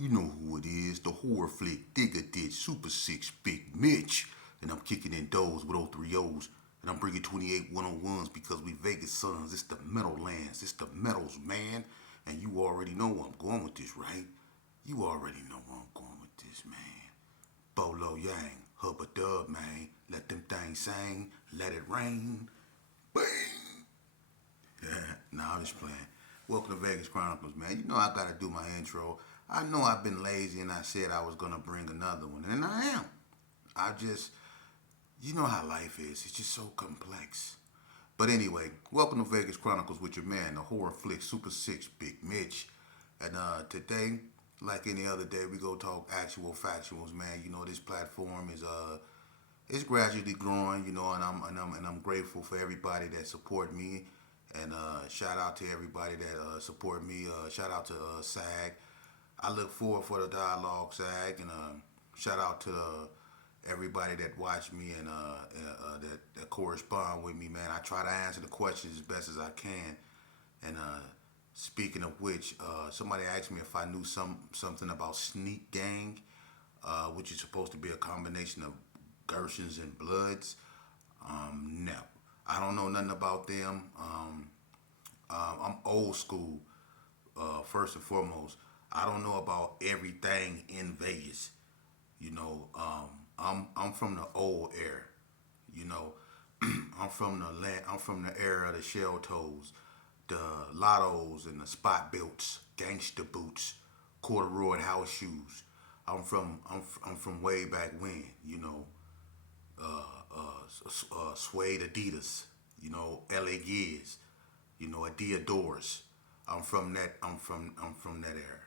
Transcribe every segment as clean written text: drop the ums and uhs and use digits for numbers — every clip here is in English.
You know who it is, the horror flick, Digger Ditch, Super 6, Big Mitch. And I'm kicking in doors with 03 O's. And I'm bringing 28 101s because we Vegas sons. It's the metal lands. It's the metals, man. And you already know where I'm going with this, right? You already know where I'm going with this, man. Bolo Yang, hub a dub, man. Let them things sing. Let it rain. Bang! Nah, I'm just playing. Welcome to Vegas Chronicles, man. You know I gotta do my intro. I know I've been lazy and I said I was gonna bring another one, and I am. I just, you know how life is. It's just so complex. But anyway, welcome to Vegas Chronicles with your man, the horror flick Super Six, Big Mitch. And today, like any other day, we go talk actual factuals, man. You know this platform is it's gradually growing, you know, and I'm grateful for everybody that support me, and shout out to everybody that support me. Shout out to SAG. I look forward for the dialogue, SAG, and shout out to everybody that watch me and that correspond with me, man. I try to answer the questions as best as I can, and speaking of which, somebody asked me if I knew something about Sneak Gang, which is supposed to be a combination of Gershons and Bloods. No, I don't know nothing about them. I'm old school. First and foremost, I don't know about everything in Vegas. You know, I'm from the old era. You know, I'm from the land. I'm from the era of the shell toes, the lottos and the spot belts, gangster boots, corduroy house shoes. I'm from way back when. You know, suede Adidas, you know, LA Gears, you know, Adiadors. I'm from that era,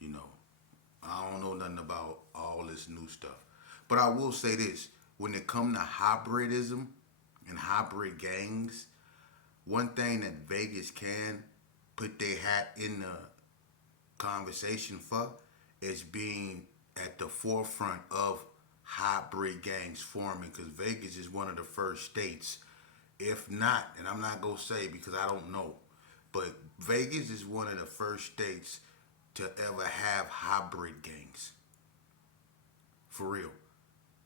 you know. I don't know nothing about all this new stuff. But I will say this, when it come to hybridism and hybrid gangs, one thing that Vegas can put their hat in the conversation for is being at the forefront of hybrid gangs forming, because Vegas is one of the first states, if not, and I'm not going to say because I don't know, but Vegas is one of the first states to ever have hybrid gangs. For real.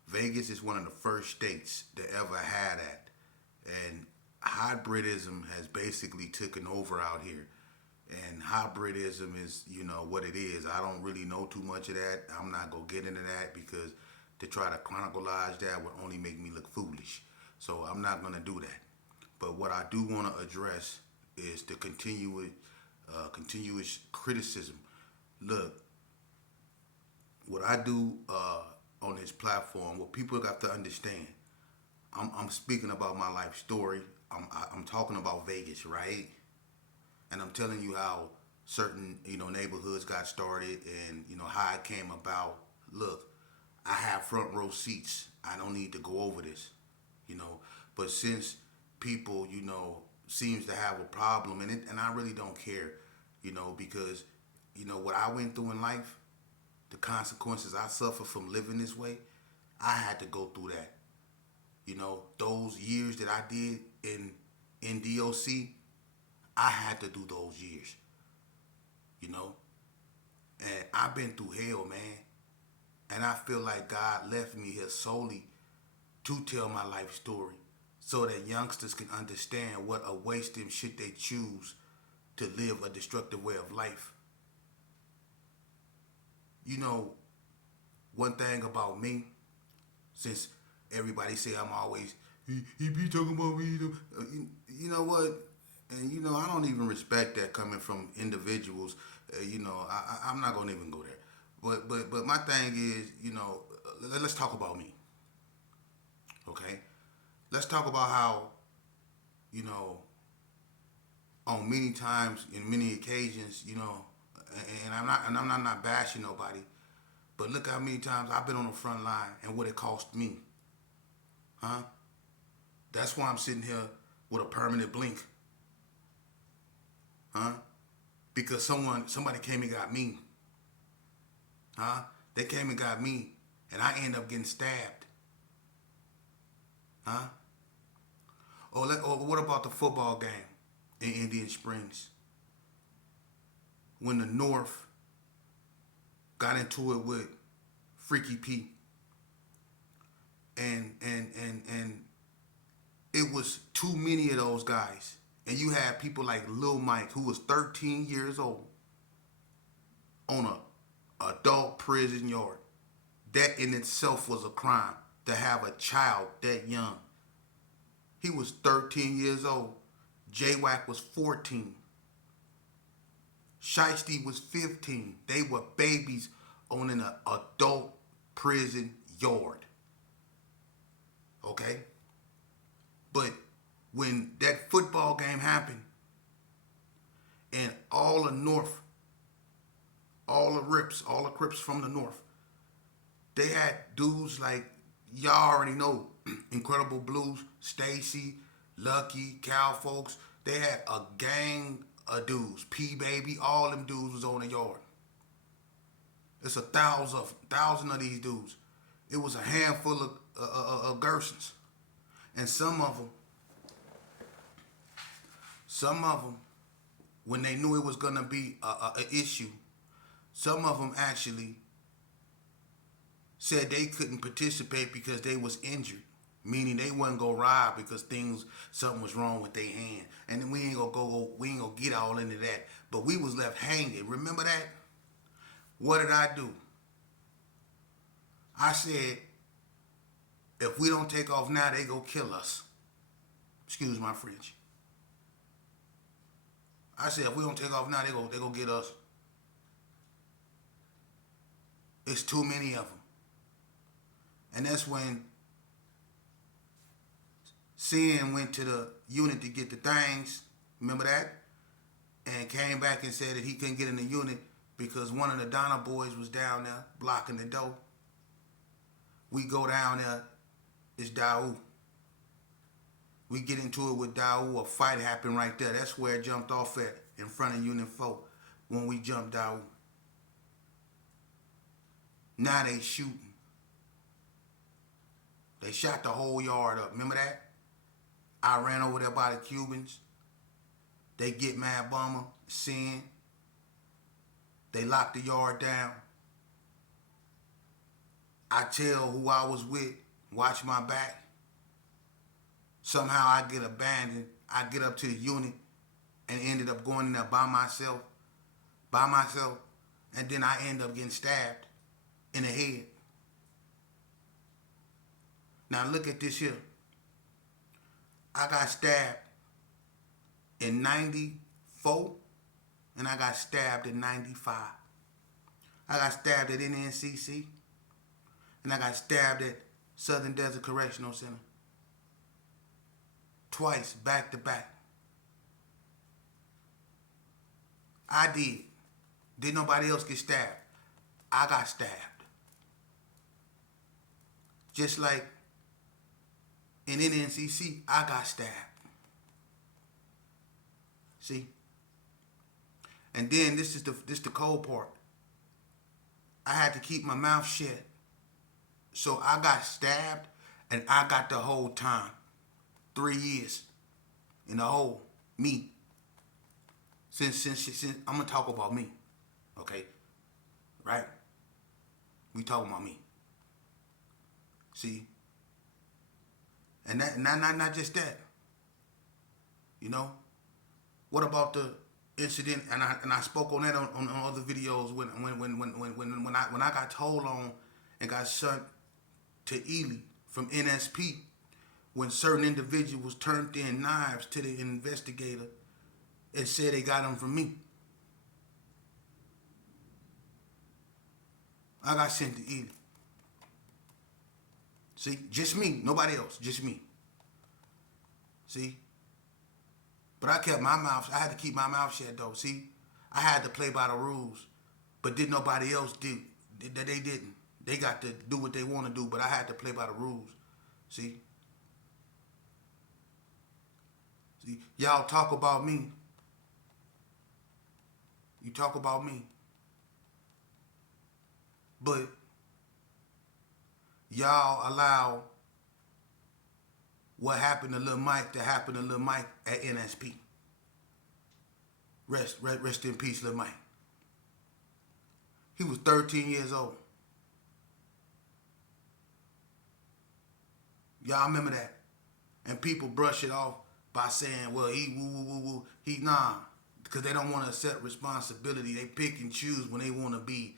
Vegas is one of the first states to ever had that. And hybridism has basically taken over out here. And hybridism is, you know, what it is. I don't really know too much of that. I'm not going to get into that because to try to chronicleize that would only make me look foolish. So I'm not going to do that. But what I do want to address is the continuous criticism. Look, what I do on this platform, what people got to understand, I'm speaking about my life story. I'm talking about Vegas, right? And I'm telling you how certain, you know, neighborhoods got started, and you know how it came about. Look, I have front row seats. I don't need to go over this, you know. But since people, you know, seems to have a problem in it, and I really don't care, you know, because you know what I went through in life, the consequences I suffered from living this way, I had to go through that. You know, those years that I did in DOC, I had to do those years. You know, and I've been through hell, man. And I feel like God left me here solely to tell my life story so that youngsters can understand what a waste them should they choose to live a destructive way of life. You know, one thing about me, since everybody say I'm always, he be talking about me, you know what? And you know, I don't even respect that coming from individuals. You know, I'm not gonna even go there. But my thing is, you know, let's talk about me, okay? Let's talk about how, you know, on many times, in many occasions, you know, and I'm not bashing nobody, but look how many times I've been on the front line and what it cost me, huh? That's why I'm sitting here with a permanent blink, huh? Because somebody came and got me, huh? They came and got me, and I end up getting stabbed, huh? Or what about the football game in Indian Springs when the North got into it with Freaky P. And it was too many of those guys. And you had people like Lil Mike, who was 13 years old, on a adult prison yard. That in itself was a crime, to have a child that young. He was 13 years old. J-Wack was 14. Shiesty was 15. They were babies on an adult prison yard. Okay? But when that football game happened, and all the North, all the Rips, all the Crips from the North, they had dudes like, y'all already know, Incredible Blues, Stacy, Lucky, Cal Folks. They had a gang of dudes. P-Baby, all them dudes was on the yard. It's 1,000 of these dudes. It was a handful of Gersons. And some of them, when they knew it was going to be an issue, some of them actually said they couldn't participate because they was injured, meaning they wasn't gonna ride because something was wrong with their hand. And then we ain't gonna get all into that. But we was left hanging. Remember that? What did I do? I said, if we don't take off now, they go kill us. Excuse my French. I said, if we don't take off now, they go get us. It's too many of them. And that's when Sin went to the unit to get the things. Remember that? And came back and said that he couldn't get in the unit because one of the Donna boys was down there blocking the door. We go down there. It's Daoud. We get into it with Daoud. A fight happened right there. That's where it jumped off at, in front of Unit 4, when we jumped Daoud. Now they shooting. They shot the whole yard up. Remember that? I ran over there by the Cubans. They get Mad Bummer, Sin. They locked the yard down. I tell who I was with, watch my back. Somehow I get abandoned. I get up to the unit and ended up going in there by myself. And then I end up getting stabbed in the head. Now look at this here. I got stabbed in 94 and I got stabbed in 95. I got stabbed at NNCC and I got stabbed at Southern Desert Correctional Center. Twice, back to back. I did. Did nobody else get stabbed? I got stabbed. Just like in NNCC, I got stabbed. See? And then this is the cold part. I had to keep my mouth shut. So I got stabbed and I got the whole time. 3 years in the hole. Me. Since I'm gonna talk about me. Okay? Right? We talking about me. See? And that not just that. You know? What about the incident? And I spoke on that on other videos when I got told on and got sent to Ely from NSP, when certain individuals turned in knives to the investigator and said they got them from me. I got sent to Ely. See, just me, nobody else, just me. See? But I kept my mouth, I had to keep my mouth shut though, see? I had to play by the rules, but did nobody else do? They didn't. They got to do what they want to do, but I had to play by the rules, see? See, y'all talk about me. You talk about me. But y'all allow what happened to Lil Mike to happen to Lil Mike at NSP. Rest in peace, Lil Mike. He was 13 years old. Y'all remember that? And people brush it off by saying, well, he woo woo woo woo. He nah. Because they don't want to accept responsibility. They pick and choose when they want to be,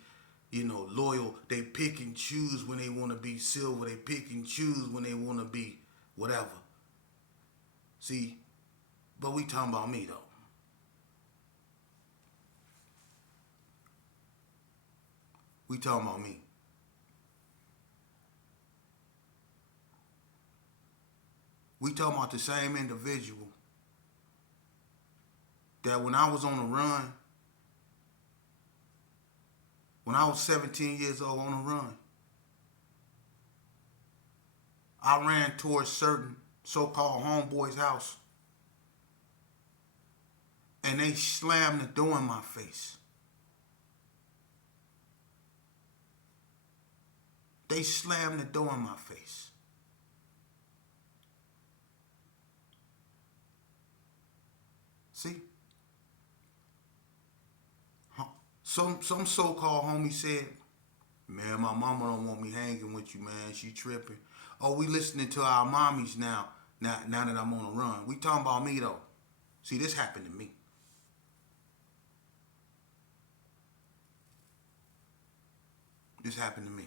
loyal. They pick and choose when they want to be silver. They pick and choose when they want to be whatever. See? But we talking about me, though. We talking about me. We talking about the same individual that when I was on the run, when I was 17 years old on the run, I ran towards certain so-called homeboys' house and they slammed the door in my face. They slammed the door in my face. See? Some so-called homie said, man, my mama don't want me hanging with you, man. She tripping. Oh, we listening to our mommies now that I'm on the run. We talking about me, though. See, this happened to me. This happened to me.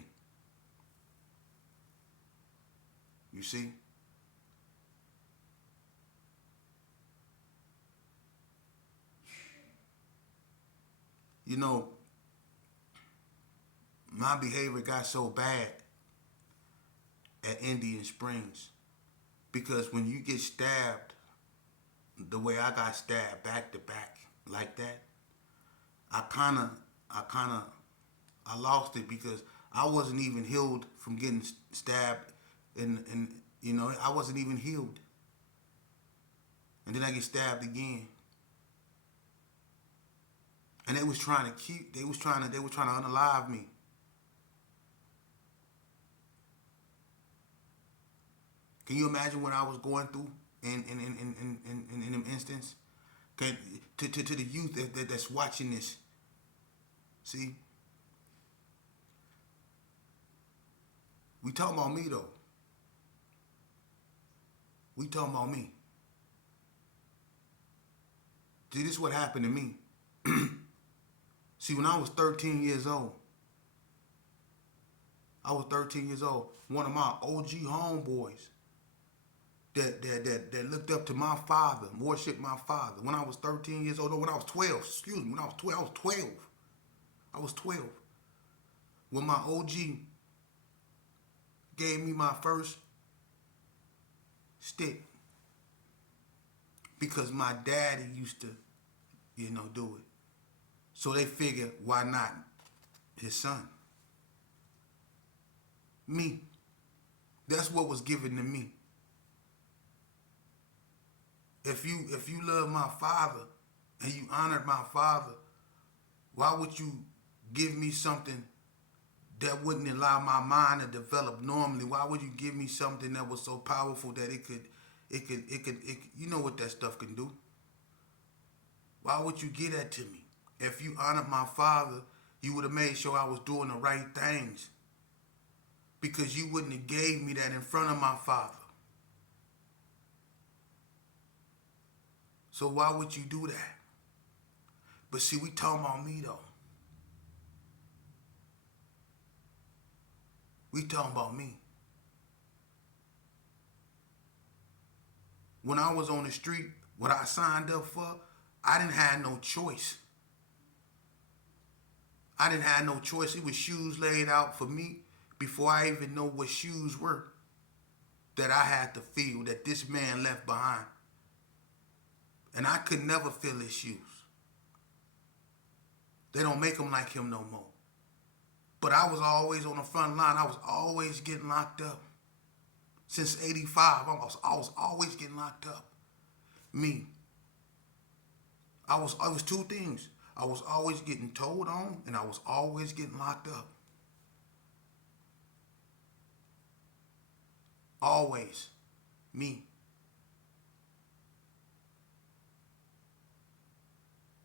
You see? You know, my behavior got so bad at Indian Springs because when you get stabbed the way I got stabbed back to back like that, I lost it because I wasn't even healed from getting stabbed and I wasn't even healed. And then I get stabbed again. And they were trying to unalive me. Can you imagine what I was going through in an instance? Okay, to the youth that's watching this. See? We talking about me though. We talking about me. See, this is what happened to me. See, when I was 13 years old, one of my OG homeboys that looked up to my father, worshiped my father. When I was 13 years old, no, when I was 12, excuse me, when I was 12, I was 12. When my OG gave me my first stick because my daddy used to, do it. So they figured, why not his son? Me. That's what was given to me. If you love my father and you honored my father, why would you give me something that wouldn't allow my mind to develop normally? Why would you give me something that was so powerful that it could you know what that stuff can do? Why would you give that to me? If you honored my father, you would have made sure I was doing the right things. Because you wouldn't have gave me that in front of my father. So why would you do that? But see, we talking about me though. We talking about me. When I was on the street, what I signed up for, I didn't have no choice. I didn't have no choice. It was shoes laid out for me before I even know what shoes were that I had to feel that this man left behind. And I could never feel his shoes. They don't make them like him no more. But I was always on the front line. I was always getting locked up. Since 85, I was always getting locked up. Me. I was two things. I was always getting told on, and I was always getting locked up. Always. Me.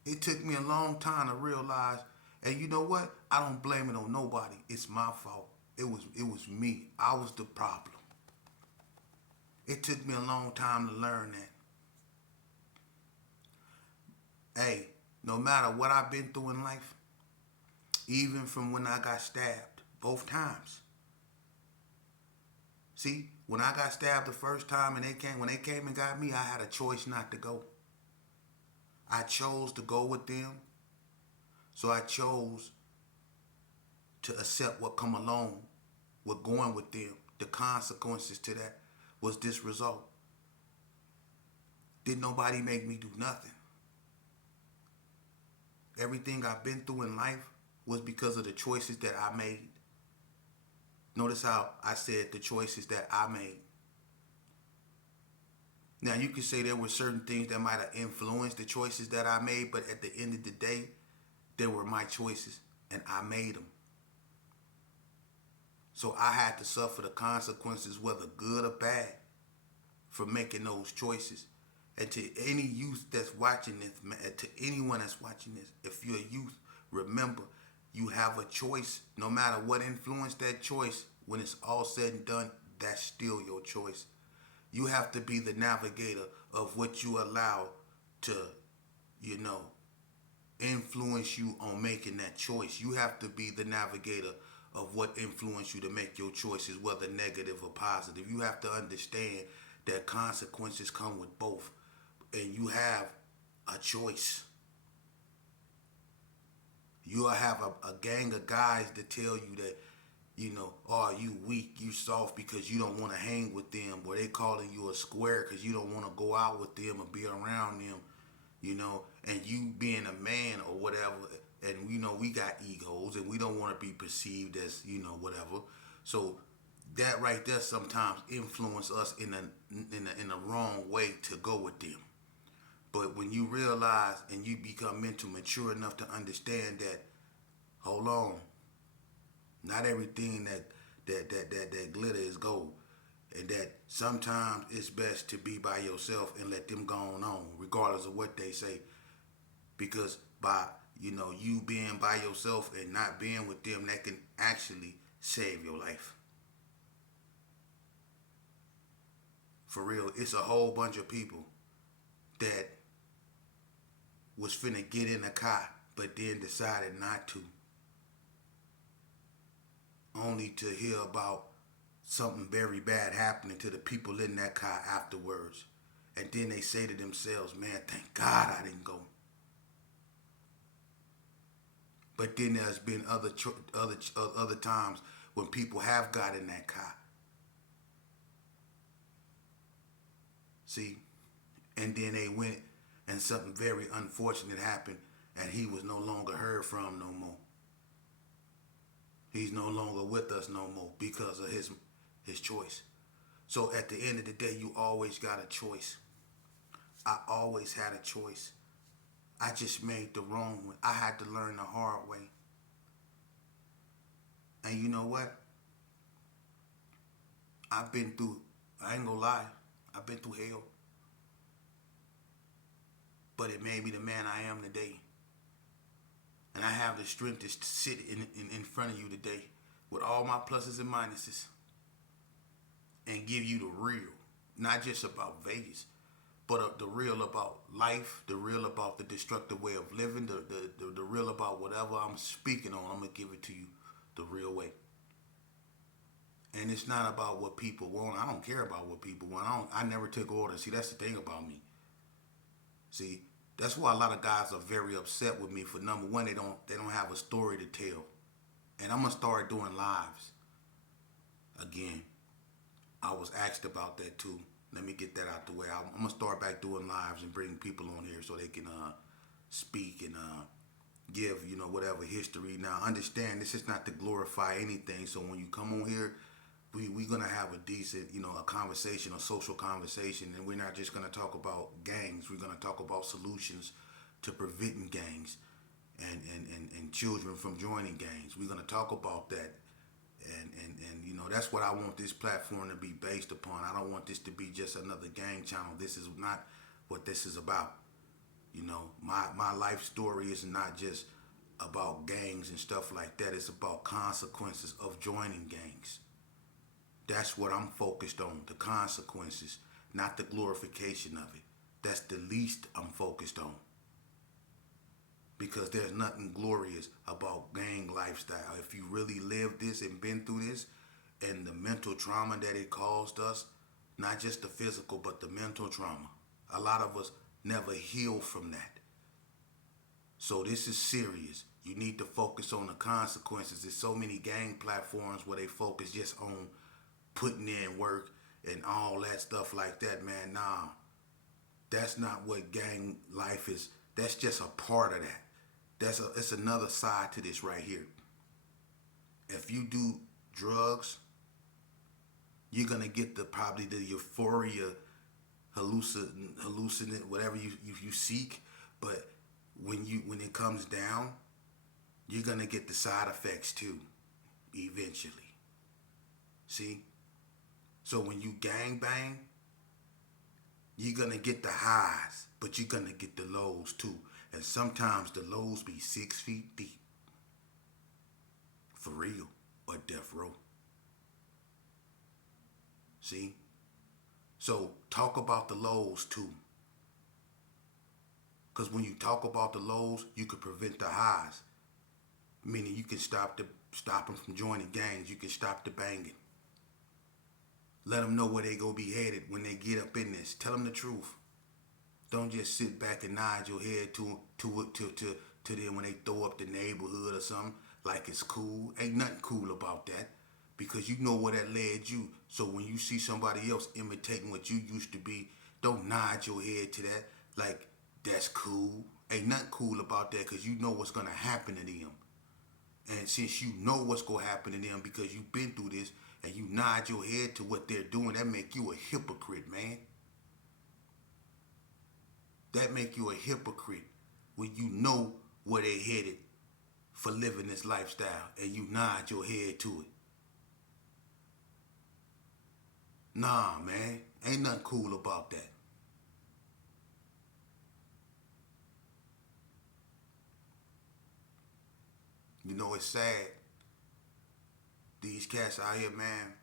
It took me a long time to realize And you know what? I don't blame it on nobody. It's my fault. It was me. I was the problem. It took me a long time to learn that. Hey, no matter what I've been through in life, even from when I got stabbed, both times. See, when I got stabbed the first time and when they came and got me, I had a choice not to go. I chose to go with them, so I chose to accept what come along with going with them. The consequences to that was this result. Did nobody make me do nothing. Everything I've been through in life was because of the choices that I made. Notice how I said the choices that I made. Now, you could say there were certain things that might have influenced the choices that I made, but at the end of the day, they were my choices, and I made them. So I had to suffer the consequences, whether good or bad, for making those choices. And to any youth that's watching this, to anyone that's watching this, if you're a youth, remember, you have a choice. No matter what influenced that choice, when it's all said and done, that's still your choice. You have to be the navigator of what you allow to, you know, influence you on making that choice. You have to be the navigator of what influenced you to make your choices, whether negative or positive. You have to understand that consequences come with both. And you have a choice. You'll have a gang of guys that tell you that, you know, oh, you weak, you soft because you don't want to hang with them, or they calling you a square because you don't want to go out with them or be around them, you know, and you being a man or whatever, and you know we got egos and we don't want to be perceived as, you know, whatever. So that right there sometimes influence us in a wrong way to go with them. But when you realize and you become mental mature enough to understand that, hold on, not everything that glitter is gold, and that sometimes it's best to be by yourself and let them go on, regardless of what they say, because by, you know, you being by yourself and not being with them, that can actually save your life. For real, it's a whole bunch of people that was finna get in a car, but then decided not to, only to hear about something very bad happening to the people in that car afterwards. And then they say to themselves, man, thank God I didn't go. But then there's been other times when people have got in that car. See? And then they went and something very unfortunate happened and he was no longer heard from no more. He's no longer with us no more because of his choice. So at the end of the day, you always got a choice. I always had a choice. I just made the wrong one. I had to learn the hard way. And you know what? I've been through, I ain't gonna lie, I've been through hell. But it made me the man I am today. And I have the strength to sit in front of you today with all my pluses and minuses and give you the real. Not just about Vegas, but the real about life, the real about the destructive way of living, the real about whatever I'm speaking on. I'm going to give it to you the real way. And it's not about what people want. I don't care about what people want. I never took orders. See, that's the thing about me. See, that's why a lot of guys are very upset with me. For number one, they don't have a story to tell. And I'm gonna start doing lives again. I was asked about that too. Let me get that out the way. I'm gonna start back doing lives and bring people on here so they can speak and give, you know, whatever history. Now understand, this is not to glorify anything. So when you come on here, we're gonna have a decent, you know, a conversation, a social conversation, and we're not just gonna talk about gangs. We're gonna talk about solutions to preventing gangs and children from joining gangs. We're gonna talk about that, and you know, that's what I want this platform to be based upon. I don't want this to be just another gang channel. This is not what this is about. You know, my life story is not just about gangs and stuff like that. It's about consequences of joining gangs. That's what I'm focused on, the consequences, not the glorification of it. That's the least I'm focused on. Because there's nothing glorious about gang lifestyle. If you really lived this and been through this, and the mental trauma that it caused us, not just the physical, but the mental trauma. A lot of us never heal from that. So this is serious. You need to focus on the consequences. There's so many gang platforms where they focus just on putting in work and all that stuff like that, man. Nah, that's not what gang life is. That's just a part of that. It's another side to this right here. If you do drugs, you're gonna get probably the euphoria, hallucinate, whatever you seek. But when it comes down, you're gonna get the side effects too, eventually. See? So when you gang bang, you're gonna get the highs, but you're gonna get the lows too. And sometimes the lows be 6 feet deep. For real. Or death row. See? So talk about the lows too. Because when you talk about the lows, you could prevent the highs. Meaning you can stop them from joining gangs. You can stop the banging. Let them know where they go be headed when they get up in this. Tell them the truth. Don't just sit back and nod your head to them when they throw up the neighborhood or something like it's cool. Ain't nothing cool about that, because you know where that led you. So when you see somebody else imitating what you used to be, don't nod your head to that like that's cool. Ain't nothing cool about that, because you know what's gonna happen to them. And since you know what's gonna happen to them because you've been through this and you nod your head to what they're doing, that make you a hypocrite, man. That make you a hypocrite when you know where they headed for living this lifestyle and you nod your head to it. Nah, man. Ain't nothing cool about that. You know, it's sad. These cats out here, man,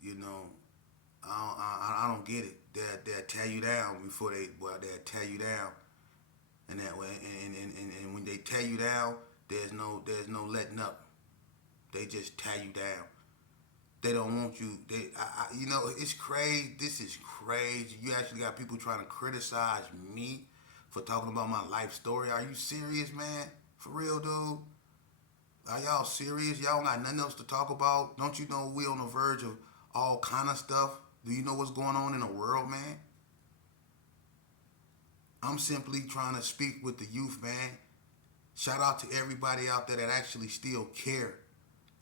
you know, I don't get it. They'll tear you down before they'll tear you down. And that way, and when they tear you down, there's no letting up. They just tear you down. They don't want you. You know, it's crazy. This is crazy. You actually got people trying to criticize me for talking about my life story. Are you serious, man? For real, dude? Are y'all serious? Y'all got nothing else to talk about? Don't you know we on the verge of all kind of stuff? Do you know what's going on in the world, man? I'm simply trying to speak with the youth, man. Shout out to everybody out there that actually still care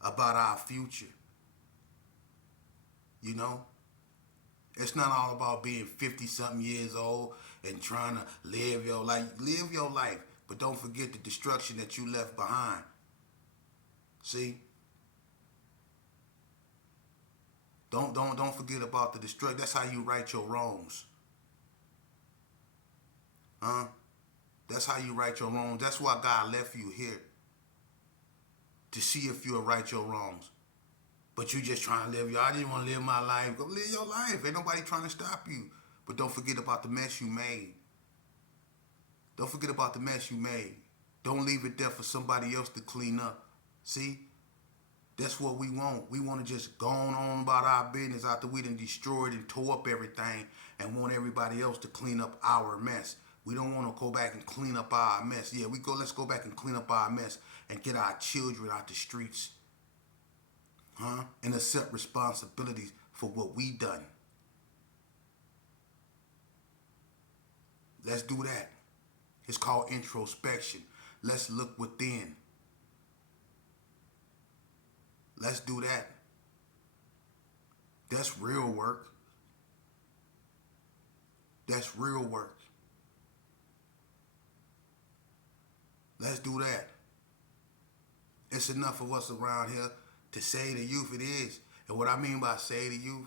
about our future. You know? It's not all about being 50-something years old and trying to live your life. Live your life, but don't forget the destruction that you left behind. See? Don't forget about the destruction. That's how you right your wrongs. Huh? That's how you right your wrongs. That's why God left you here. To see if you'll right your wrongs. But you just trying to live I just want to live my life. Go live your life. Ain't nobody trying to stop you. But don't forget about the mess you made. Don't forget about the mess you made. Don't leave it there for somebody else to clean up. See? That's what we want. We want to just go on about our business after we done destroyed and tore up everything and want everybody else to clean up our mess. We don't want to go back and clean up our mess. Yeah, let's go back and clean up our mess and get our children out the streets. Huh? And accept responsibilities for what we done. Let's do that. It's called introspection. Let's look within. Let's do that. That's real work. That's real work. Let's do that. It's enough of us around here to say to youth it is. And what I mean by say to youth,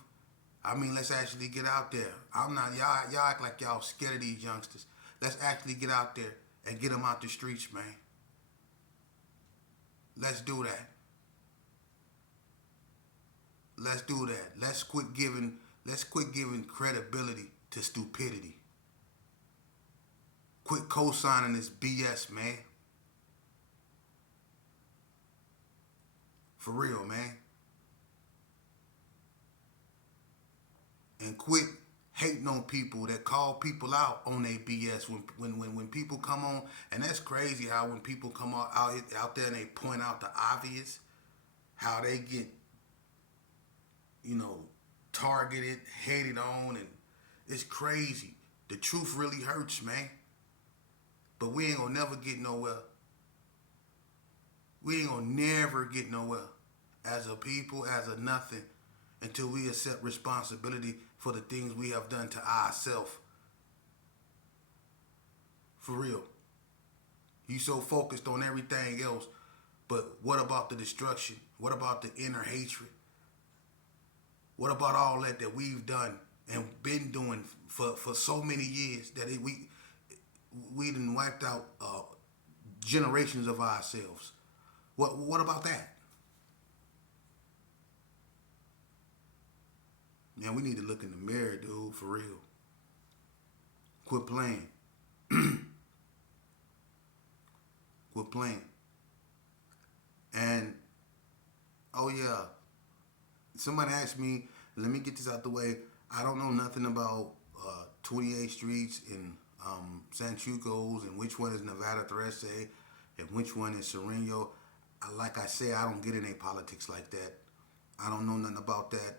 I mean let's actually get out there. Y'all act like y'all scared of these youngsters. Let's actually get out there and get them out the streets, man. Let's do that. Let's do that. Let's quit giving credibility to stupidity. Quit co-signing this BS, man. For real, man. And quit hating on people that call people out on their BS when people come on. And that's crazy how when people come out there and they point out the obvious, how they get, you know, targeted, hated on, and it's crazy. The truth really hurts, man. But we ain't gonna never get nowhere. We ain't gonna never get nowhere as a people, as a nothing, until we accept responsibility for the things we have done to ourselves. For real. You so focused on everything else, but what about the destruction? What about the inner hatred? What about all that we've done and been doing for so many years that we done wiped out generations of ourselves? What about that? Man, we need to look in the mirror, dude, for real. Quit playing. Quit playing. And, oh yeah, somebody asked me, let me get this out the way. I don't know nothing about 28 streets in San Chucos and which one is Nevada Threse and which one is Sereno. Like I say, I don't get in any politics like that. I don't know nothing about that.